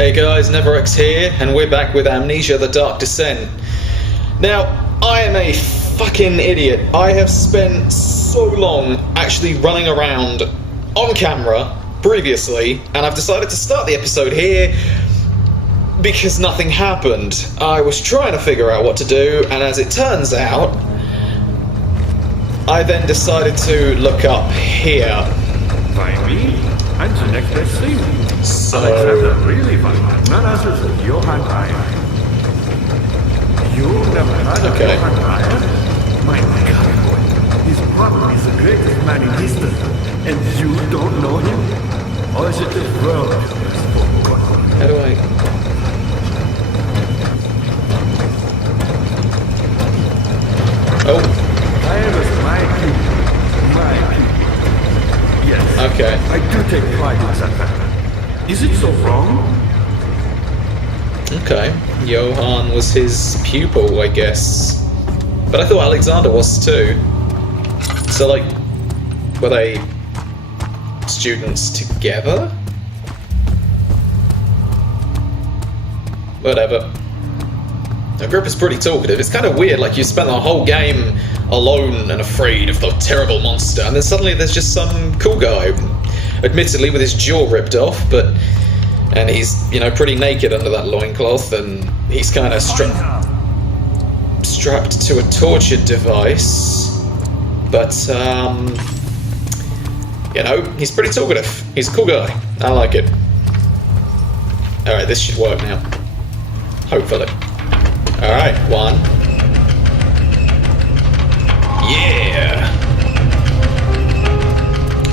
Hey guys, NevGames here, and we're back with Amnesia: The Dark Descent. Now, I am a fucking idiot. I have spent so long actually running around on camera previously, and I've decided to start the episode here because nothing happened. I was trying to figure out what to do, and as it turns out, I then decided to look up here. By me? And the next best thing. So... Alexander really fun. None others than Johann Ryan. You never heard of Johann Ryan? My God, boy. He's probably the greatest man in history. And you don't know him? Or is it the world has forgotten? How do I... Oh. I was my cube. Yes. Okay. I do take pride in that fact. Is it so wrong? Okay. Johann was his pupil, I guess. But I thought Alexander was too. So, like, were they students together? Whatever. The group is pretty talkative. It's kind of weird, like you spent the whole game alone and afraid of the terrible monster, and then suddenly there's just some cool guy, admittedly with his jaw ripped off, and he's, you know, pretty naked under that loincloth, and he's kind of strapped to a torture device, but, you know, he's pretty talkative. He's a cool guy. I like it. Alright, this should work now. Hopefully. Alright, one. Yeah!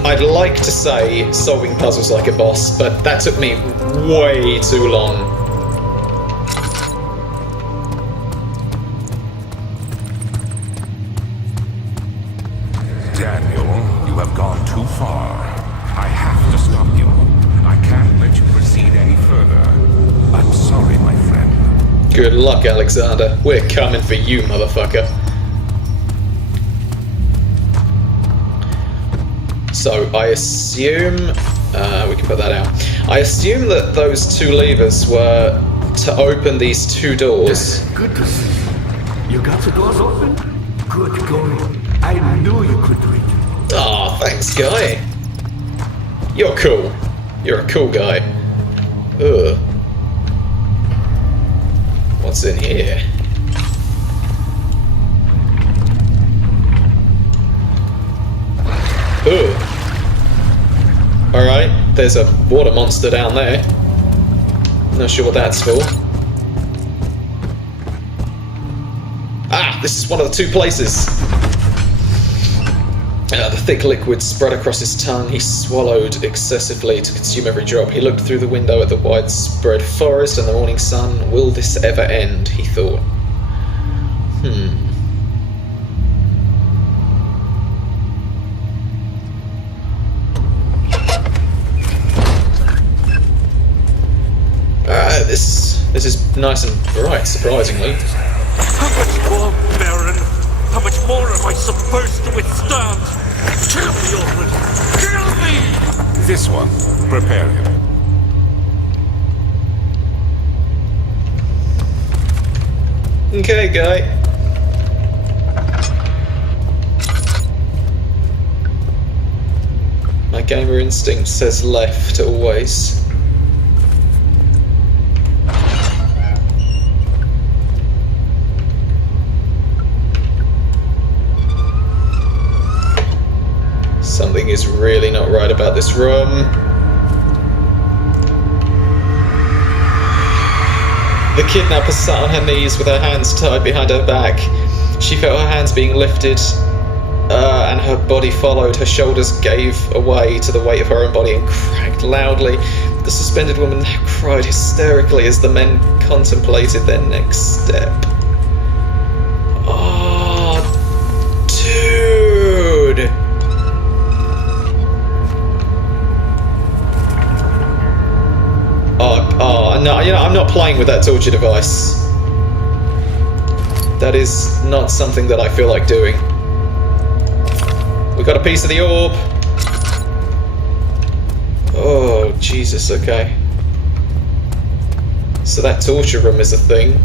I'd like to say solving puzzles like a boss, but that took me way too long. Daniel, you have gone too far. I have to stop you. I can't let you proceed any further. I'm sorry, my friend. Good luck, Alexander. We're coming for you, motherfucker. So, I assume... we can put that out. I assume that those two levers were to open these two doors. Good to see you. You got the doors open? Good going. I knew you could do it. Aw, thanks, guy. You're cool. You're a cool guy. Ugh. What's in here? Ugh. Alright, there's a water monster down there. Not sure what that's for. Ah, this is one of the two places. The thick liquid spread across his tongue. He swallowed excessively to consume every drop. He looked through the window at the widespread forest and the morning sun. Will this ever end? He thought. This is nice and bright, surprisingly. How much more, Baron? How much more am I supposed to withstand? Kill me already! Kill me! This one, prepare him. Okay, guy. My gamer instinct says left always. Something is really not right about this room. The kidnapper sat on her knees with her hands tied behind her back. She felt her hands being lifted, and her body followed. Her shoulders gave away to the weight of her own body and cracked loudly. The suspended woman cried hysterically as the men contemplated their next step. Oh, dude! Oh, no, you know, I'm not playing with that torture device. That is not something that I feel like doing. We got a piece of the orb. Oh, Jesus, okay. So that torture room is a thing.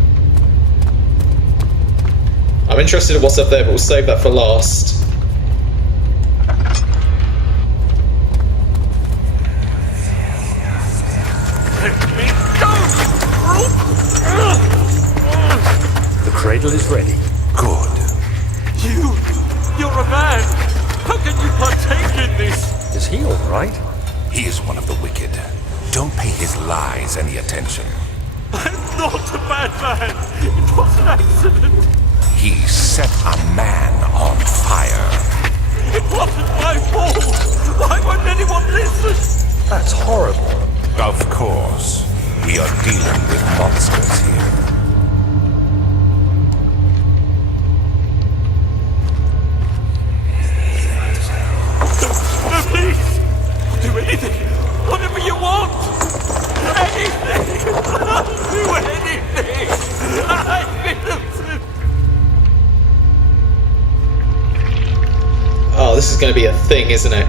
I'm interested in what's up there, but we'll save that for last. The cradle is ready. Good. You're a man! How can you partake in this? Is he all right? He is one of the wicked. Don't pay his lies any attention. I'm not a bad man! It was an accident! He set a man on fire. It wasn't my fault! Why won't anyone listen? That's horrible. Of course. We are dealing with monsters here. No, please! Do anything! Whatever you want! Anything! I'll do anything! I'm innocent! Oh, this is going to be a thing, isn't it?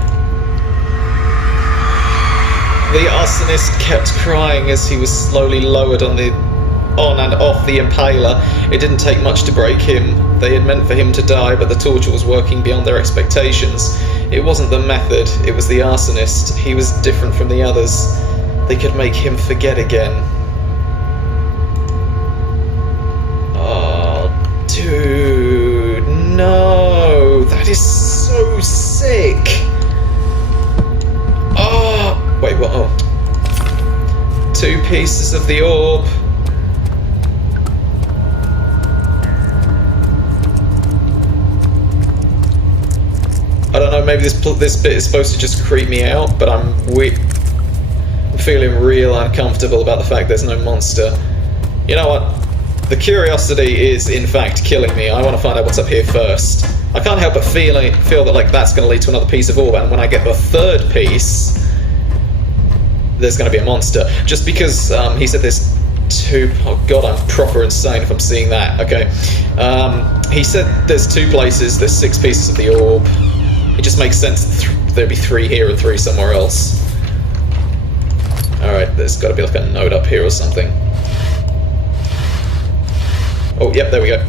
The arsonist kept crying as he was slowly lowered on and off the impaler. It didn't take much to break him. They had meant for him to die, but the torture was working beyond their expectations. It wasn't the method, it was the arsonist. He was different from the others. They could make him forget again. Oh, dude, no. That is so sick. Oh, wait, what? Oh. 2 pieces of the orb. I don't know, maybe this bit is supposed to just creep me out, but I'm feeling real uncomfortable about the fact there's no monster. You know what? The curiosity is, in fact, killing me. I want to find out what's up here first. I can't help but feel that like that's going to lead to another piece of orb, and when I get the 3rd piece, there's going to be a monster. Just because he said there's 2... Oh god, I'm proper insane if I'm seeing that. Okay. He said there's 2 places, there's 6 pieces of the orb. It just makes sense that there'd be 3 here and 3 somewhere else. Alright, there's got to be like a note up here or something. Oh, yep, there we go.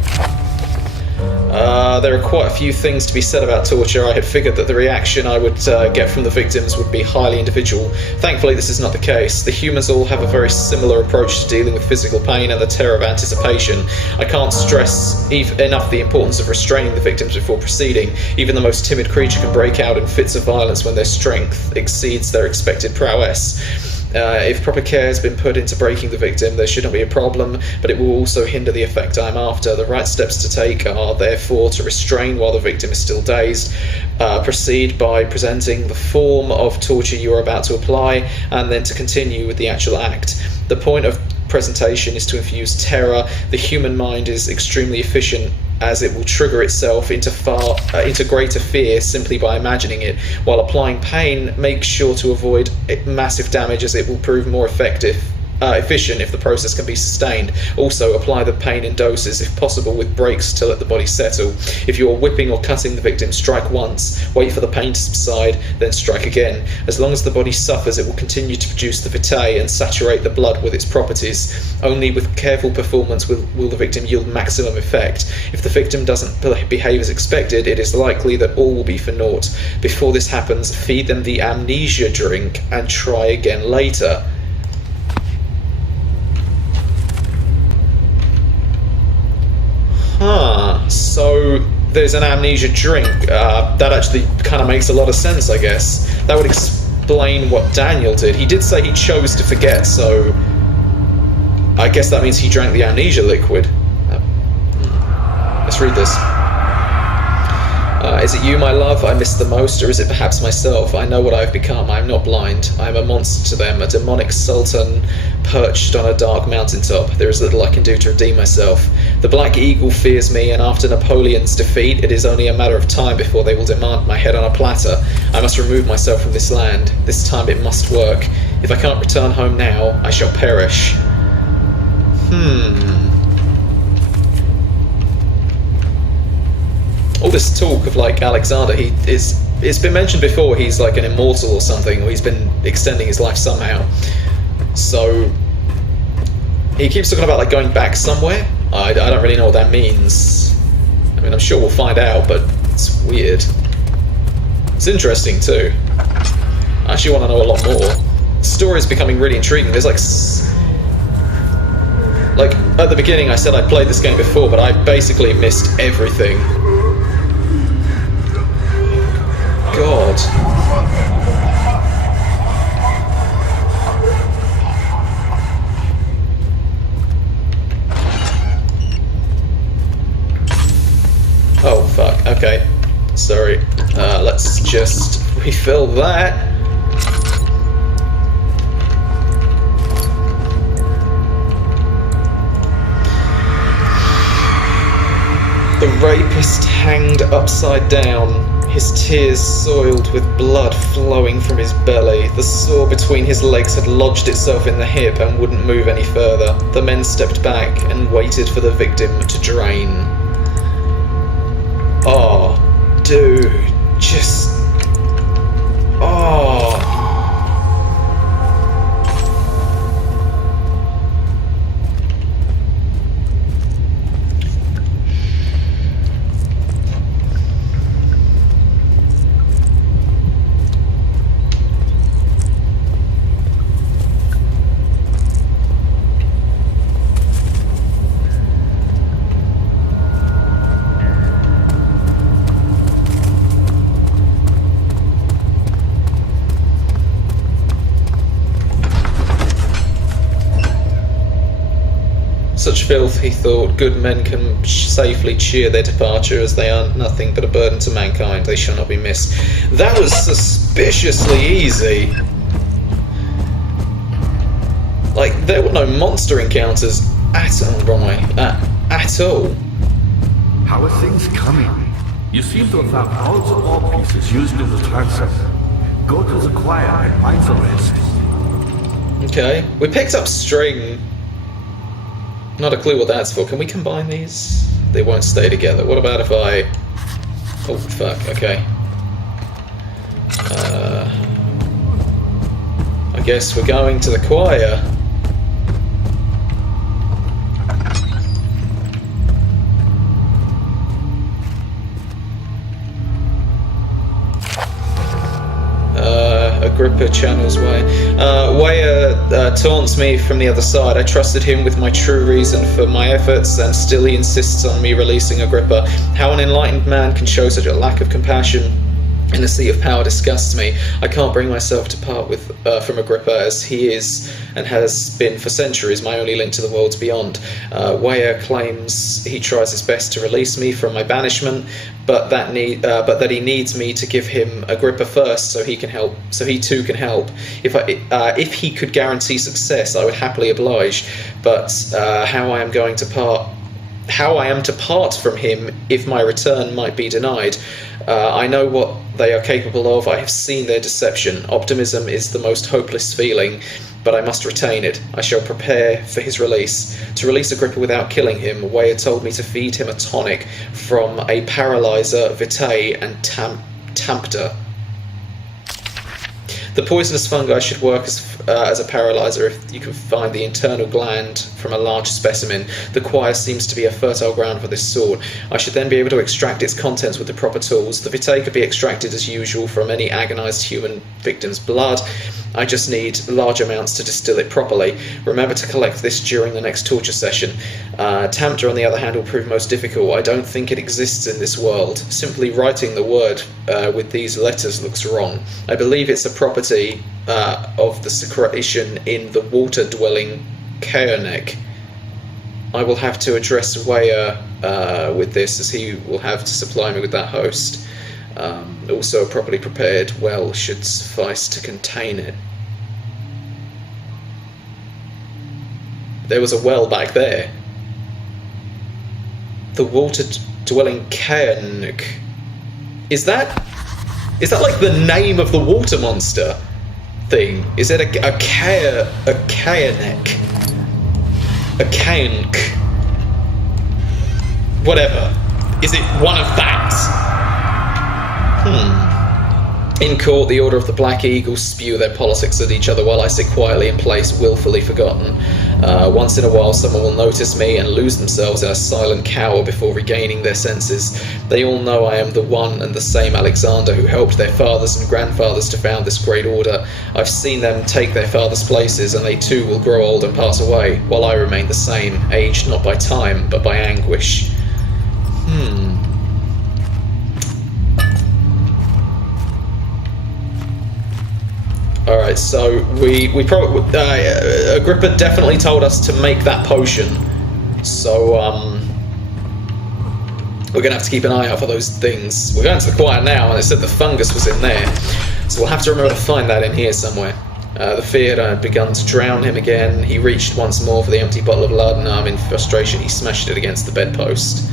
There are quite a few things to be said about torture. I had figured that the reaction I would get from the victims would be highly individual. Thankfully, this is not the case. The humans all have a very similar approach to dealing with physical pain and the terror of anticipation. I can't stress enough the importance of restraining the victims before proceeding. Even the most timid creature can break out in fits of violence when their strength exceeds their expected prowess. If proper care has been put into breaking the victim, there should not be a problem, but it will also hinder the effect I am after. The right steps to take are therefore to restrain while the victim is still dazed. Proceed by presenting the form of torture you are about to apply, and then to continue with the actual act. The point of presentation is to infuse terror. The human mind is extremely efficient, as it will trigger itself into greater fear simply by imagining it. While applying pain, make sure to avoid massive damage, as it will prove more efficient if the process can be sustained. Also, apply the pain in doses, if possible with breaks to let the body settle. If you are whipping or cutting the victim, strike once, wait for the pain to subside, then strike again. As long as the body suffers, it will continue to produce the vitae and saturate the blood with its properties. Only with careful performance will the victim yield maximum effect. If the victim doesn't behave as expected, it is likely that all will be for naught. Before this happens, feed them the amnesia drink and try again later. So there's an amnesia drink. That actually kind of makes a lot of sense, I guess. That would explain what Daniel did. He did say he chose to forget, so I guess that means he drank the amnesia liquid. Let's read this. Is it you, my love, I miss the most, or is it perhaps myself? I know what I've become. I am not blind. I am a monster to them, a demonic sultan perched on a dark mountaintop. There is little I can do to redeem myself. The Black Eagle fears me, and after Napoleon's defeat, it is only a matter of time before they will demand my head on a platter. I must remove myself from this land. This time it must work. If I can't return home now, I shall perish. All this talk of like Alexander, it's been mentioned before, he's like an immortal or something, or he's been extending his life somehow. So He keeps talking about like going back somewhere. I don't really know what that means. I mean, I'm sure we'll find out, but it's weird. It's interesting too. I actually want to know a lot more. The story's becoming really intriguing. There's like at the beginning I said I played this game before, but I basically missed everything. God. Oh fuck, okay. Sorry. Let's just refill that. The rapist hanged upside down, his tears soiled with blood flowing from his belly. The sore between his legs had lodged itself in the hip and wouldn't move any further. The men stepped back and waited for the victim to drain. Oh, dude, just... Oh... Such filth, he thought, good men can safely cheer their departure, as they are nothing but a burden to mankind. They shall not be missed. That was suspiciously easy. Like, there were no monster encounters at all. How are things coming? You seem to have found all the ore pieces used in the transept. Go to the choir and find the rest. Okay, we picked up string. Not a clue what that's for. Can we combine these? They won't stay together. What about if I... Oh, fuck. Okay. I guess we're going to the choir. Agrippa channels Weyer taunts me from the other side. I trusted him with my true reason for my efforts, and still he insists on me releasing Agrippa. How an enlightened man can show such a lack of compassion in a seat of power disgusts me. I can't bring myself to part with from Agrippa, as he is and has been for centuries my only link to the worlds beyond. Weyer claims he tries his best to release me from my banishment, but that he needs me to give him Agrippa first, so he too can help. If he could guarantee success, I would happily oblige. But how I am to part from him if my return might be denied. I know what they are capable of. I have seen their deception. Optimism is the most hopeless feeling, but I must retain it. I shall prepare for his release. To release Agrippa without killing him, Weyer told me to feed him a tonic from a paralyzer, vitae, and tampta. The poisonous fungi should work as a paralyzer if you can find the internal gland from a large specimen. The choir seems to be a fertile ground for this sort. I should then be able to extract its contents with the proper tools. The vitae could be extracted as usual from any agonized human victim's blood. I just need large amounts to distill it properly. Remember to collect this during the next torture session. Tampta, on the other hand, will prove most difficult. I don't think it exists in this world. Simply writing the word with these letters looks wrong. I believe it's a property of the secretion in the water-dwelling Kaonek. I will have to address Weyer with this, as he will have to supply me with that host. Also, a properly prepared well should suffice to contain it. There was a well back there. The water-dwelling Kaonek. Is that like the name of the water monster thing? Is it a Kaonek? A Kaonk? Whatever. Is it one of that? In court, the Order of the Black Eagle spew their politics at each other while I sit quietly in place, willfully forgotten. Once in a while someone will notice me and lose themselves in a silent cower before regaining their senses. They all know I am the one and the same Alexander who helped their fathers and grandfathers to found this great order. I've seen them take their fathers' places, and they too will grow old and pass away, while I remain the same, aged not by time, but by anguish. Alright, so Agrippa definitely told us to make that potion. So, we're going to have to keep an eye out for those things. We're going to the choir now, and it said the fungus was in there. So we'll have to remember to find that in here somewhere. The fear had begun to drown him again. He reached once more for the empty bottle of laudanum. In frustration, he smashed it against the bedpost.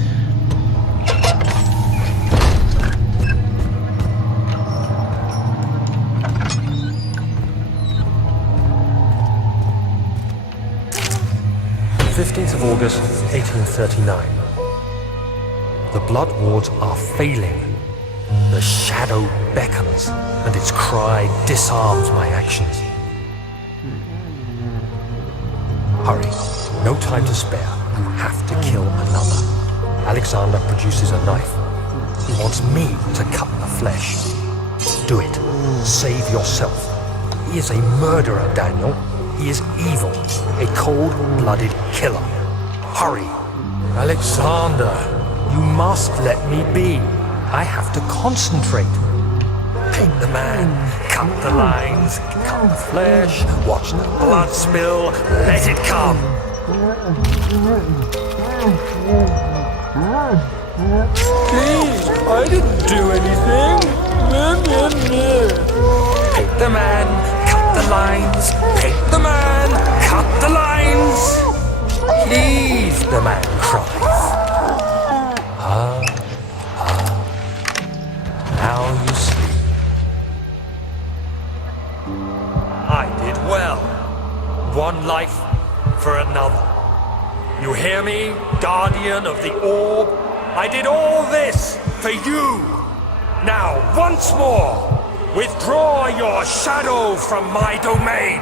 August 1839. The blood wards are failing. The shadow beckons, and its cry disarms my actions. Hurry. No time to spare. You have to kill another. Alexander produces a knife. He wants me to cut the flesh. Do it. Save yourself. He is a murderer, Daniel. He is evil. A cold-blooded killer. Hurry. Alexander, you must let me be. I have to concentrate. Paint the man, cut the lines, cut the flesh, watch the blood spill, let it come. Please, I didn't do anything. Paint the man, cut the lines, paint the man, cut the lines. Please, the man cries. Now you sleep. I did well. One life for another. You hear me, guardian of the orb? I did all this for you. Now, once more, withdraw your shadow from my domain.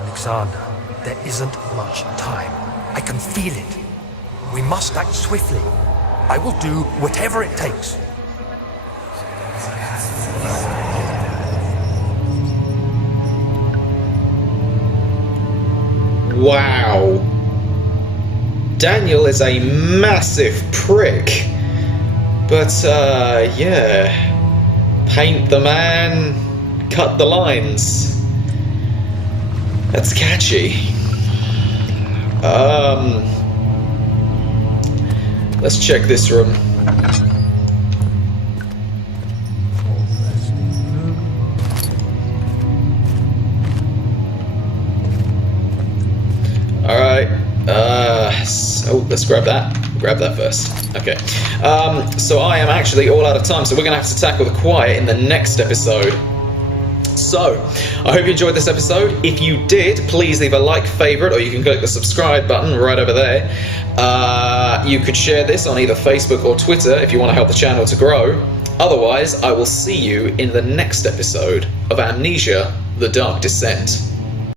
Alexander, there isn't much time. I can feel it. We must act swiftly. I will do whatever it takes. Wow. Daniel is a massive prick. But, yeah. Paint the man, cut the lines. That's catchy. Let's check this room. Alright. So let's grab that. Grab that first. Okay. So I am actually all out of time, so we're gonna have to tackle the choir in the next episode. So, I hope you enjoyed this episode. If you did, please leave a like, favorite, or you can click the subscribe button right over there. You could share this on either Facebook or Twitter if you want to help the channel to grow. Otherwise, I will see you in the next episode of Amnesia: The Dark Descent.